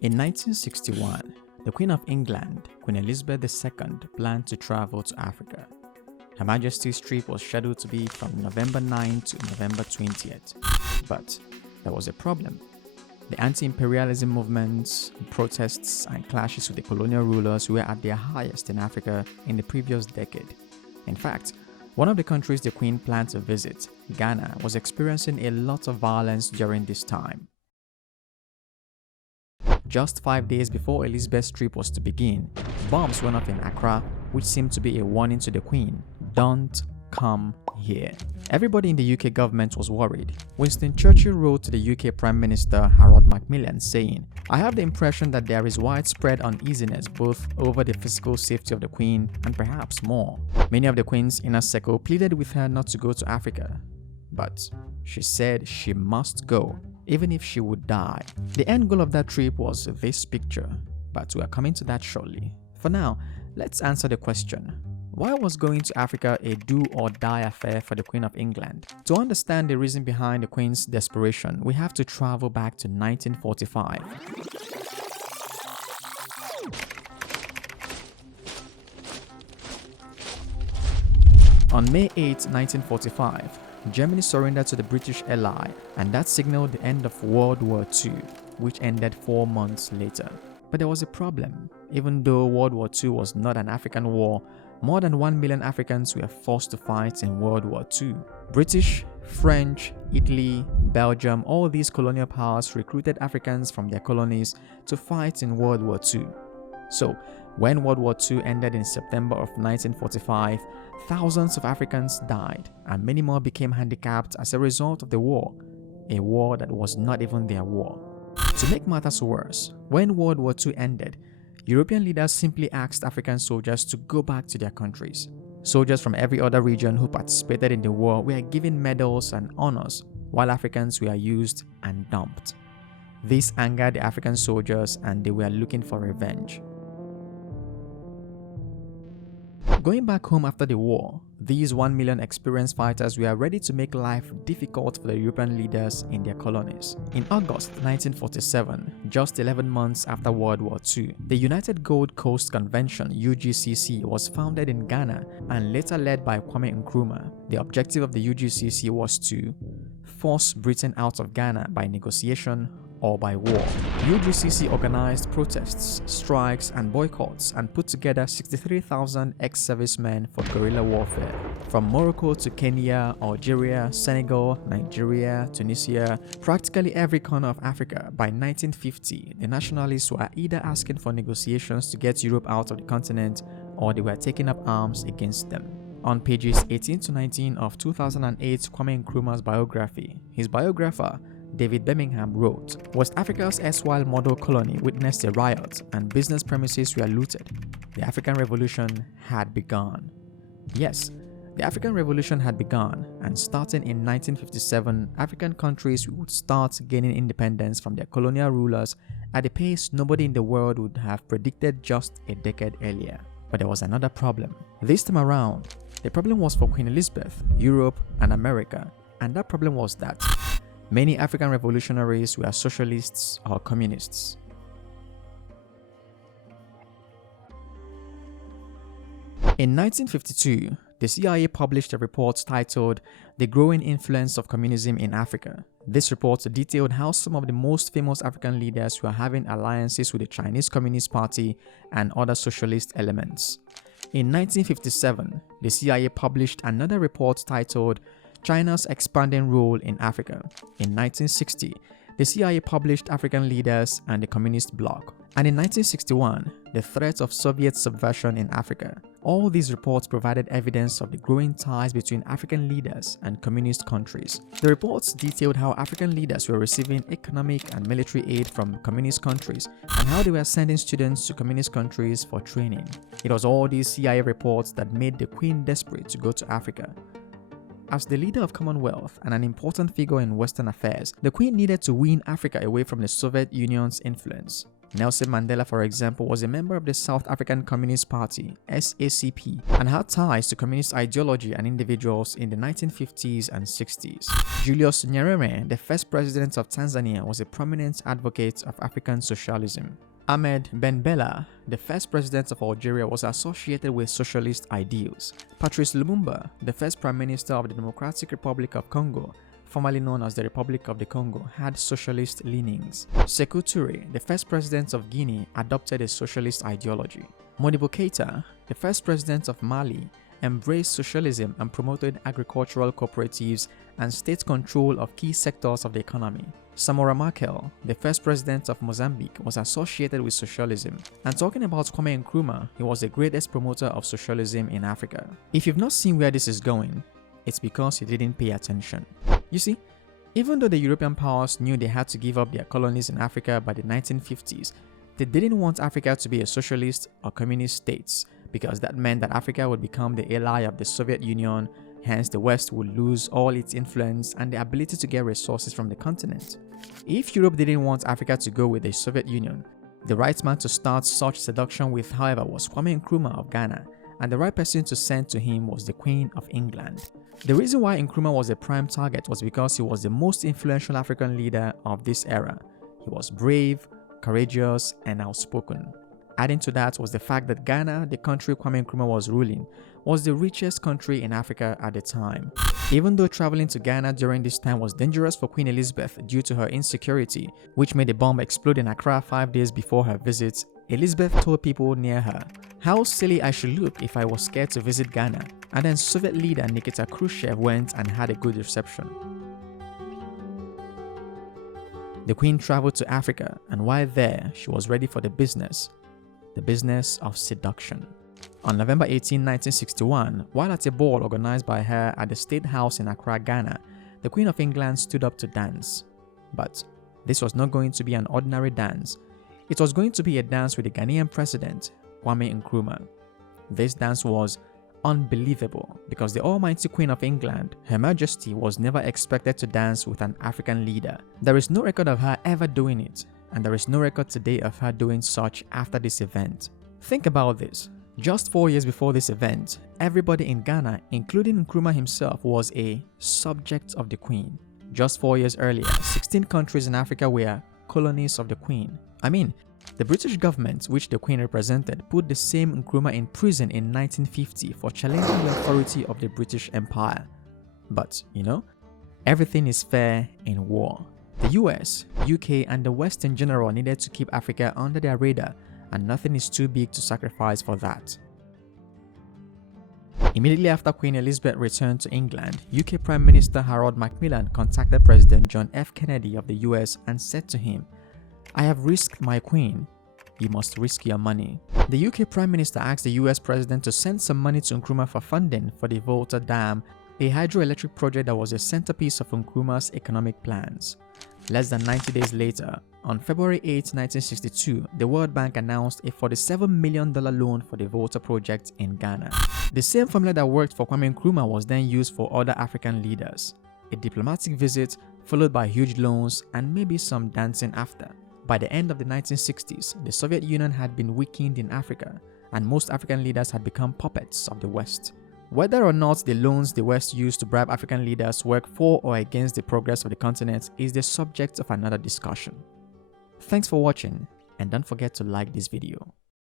In 1961, the Queen of England, Queen Elizabeth II, planned to travel to Africa. Her Majesty's trip was scheduled to be from November 9 to November 20th. But there was a problem. The anti-imperialism movements, protests, and clashes with the colonial rulers were at their highest in Africa in the previous decade. In fact, one of the countries the Queen planned to visit, Ghana, was experiencing a lot of violence during this time. Just 5 days before Elizabeth's trip was to begin, bombs went off in Accra, which seemed to be a warning to the Queen, "Don't come here." Everybody in the UK government was worried. Winston Churchill wrote to the UK Prime Minister Harold Macmillan saying, "I have the impression that there is widespread uneasiness both over the physical safety of the Queen and perhaps more." Many of the Queen's inner circle pleaded with her not to go to Africa, but she said she must go, even if she would die. The end goal of that trip was this picture, but we are coming to that shortly. For now, let's answer the question: why was going to Africa a do-or-die affair for the Queen of England? To understand the reason behind the Queen's desperation, we have to travel back to 1945. On May 8, 1945, Germany surrendered to the British ally, and that signaled the end of World War II, which ended 4 months later. But there was a problem. Even though World War II was not an African war, more than 1 million Africans were forced to fight in World War II. British, French, Italy, Belgium, all these colonial powers recruited Africans from their colonies to fight in World War II. So, when World War II ended in September of 1945, thousands of Africans died and many more became handicapped as a result of the war, a war that was not even their war. To make matters worse, when World War II ended, European leaders simply asked African soldiers to go back to their countries. Soldiers from every other region who participated in the war were given medals and honors, while Africans were used and dumped. This angered the African soldiers and they were looking for revenge. Going back home after the war, these 1 million experienced fighters were ready to make life difficult for the European leaders in their colonies. In August 1947, just 11 months after World War II, the United Gold Coast Convention (UGCC) was founded in Ghana and later led by Kwame Nkrumah. The objective of the UGCC was to force Britain out of Ghana by negotiation or by war. UGCC organized protests, strikes, and boycotts and put together 63,000 ex-servicemen for guerrilla warfare. From Morocco to Kenya, Algeria, Senegal, Nigeria, Tunisia, practically every corner of Africa, by 1950, the nationalists were either asking for negotiations to get Europe out of the continent or they were taking up arms against them. On pages 18 to 19 of 2008 Kwame Nkrumah's biography, his biographer, David Birmingham, wrote, "West Africa's erstwhile model colony witnessed a riot and business premises were looted. The African Revolution had begun." Yes, the African Revolution had begun, and starting in 1957, African countries would start gaining independence from their colonial rulers at a pace nobody in the world would have predicted just a decade earlier. But there was another problem. This time around, the problem was for Queen Elizabeth, Europe, and America, and that problem was that many African revolutionaries were socialists or communists. In 1952, the CIA published a report titled "The Growing Influence of Communism in Africa." This report detailed how some of the most famous African leaders were having alliances with the Chinese Communist Party and other socialist elements. In 1957, the CIA published another report titled "China's Expanding Role in Africa." In 1960, the CIA published African Leaders and the Communist Bloc. And in 1961, the threat of Soviet subversion in Africa. All these reports provided evidence of the growing ties between African leaders and communist countries. The reports detailed how African leaders were receiving economic and military aid from communist countries and how they were sending students to communist countries for training. It was all these CIA reports that made the Queen desperate to go to Africa. As the leader of Commonwealth and an important figure in Western affairs, the Queen needed to wean Africa away from the Soviet Union's influence. Nelson Mandela, for example, was a member of the South African Communist Party (SACP) and had ties to communist ideology and individuals in the 1950s and 60s. Julius Nyerere, the first president of Tanzania, was a prominent advocate of African socialism. Ahmed Ben Bella, the first president of Algeria, was associated with socialist ideals. Patrice Lumumba, the first prime minister of the Democratic Republic of Congo, formerly known as the Republic of the Congo, had socialist leanings. Sékou Touré, the first president of Guinea, adopted a socialist ideology. Modibo Keïta, the first president of Mali, embraced socialism and promoted agricultural cooperatives and state control of key sectors of the economy. Samora Machel, the first president of Mozambique, was associated with socialism. And talking about Kwame Nkrumah, he was the greatest promoter of socialism in Africa. If you've not seen where this is going, it's because you didn't pay attention. You see, even though the European powers knew they had to give up their colonies in Africa by the 1950s, they didn't want Africa to be a socialist or communist state because that meant that Africa would become the ally of the Soviet Union, hence the West would lose all its influence and the ability to get resources from the continent. If Europe didn't want Africa to go with the Soviet Union, the right man to start such seduction with, however, was Kwame Nkrumah of Ghana, and the right person to send to him was the Queen of England. The reason why Nkrumah was a prime target was because he was the most influential African leader of this era. He was brave, courageous, and outspoken. Adding to that was the fact that Ghana, the country Kwame Nkrumah was ruling, was the richest country in Africa at the time. Even though traveling to Ghana during this time was dangerous for Queen Elizabeth due to her insecurity, which made a bomb explode in Accra 5 days before her visit, Elizabeth told people near her, "How silly I should look if I was scared to visit Ghana." And then Soviet leader Nikita Khrushchev went and had a good reception. The Queen traveled to Africa, and while there, she was ready for the business of seduction. On November 18, 1961, while at a ball organized by her at the State House in Accra, Ghana, the Queen of England stood up to dance. But this was not going to be an ordinary dance. It was going to be a dance with the Ghanaian president, Kwame Nkrumah. This dance was unbelievable because the almighty Queen of England, Her Majesty, was never expected to dance with an African leader. There is no record of her ever doing it, and there is no record today of her doing such after this event. Think about this. Just 4 years before this event, everybody in Ghana, including Nkrumah himself, was a subject of the Queen. Just 4 years earlier, 16 countries in Africa were colonies of the Queen. I mean, the British government, which the Queen represented, put the same Nkrumah in prison in 1950 for challenging the authority of the British Empire. But, everything is fair in war. The US, UK, and the West in general needed to keep Africa under their radar, and nothing is too big to sacrifice for that. Immediately after Queen Elizabeth returned to England, UK Prime Minister Harold Macmillan contacted President John F. Kennedy of the US and said to him, "I have risked my queen. You must risk your money." The UK Prime Minister asked the US President to send some money to Nkrumah for funding for the Volta Dam, a hydroelectric project that was a centerpiece of Nkrumah's economic plans. Less than 90 days later, on February 8, 1962, the World Bank announced a $47 million loan for the Volta project in Ghana. The same formula that worked for Kwame Nkrumah was then used for other African leaders. A diplomatic visit followed by huge loans and maybe some dancing after. By the end of the 1960s, the Soviet Union had been weakened in Africa, and most African leaders had become puppets of the West. Whether or not the loans the West used to bribe African leaders work for or against the progress of the continent is the subject of another discussion. Thanks for watching, and don't forget to like this video.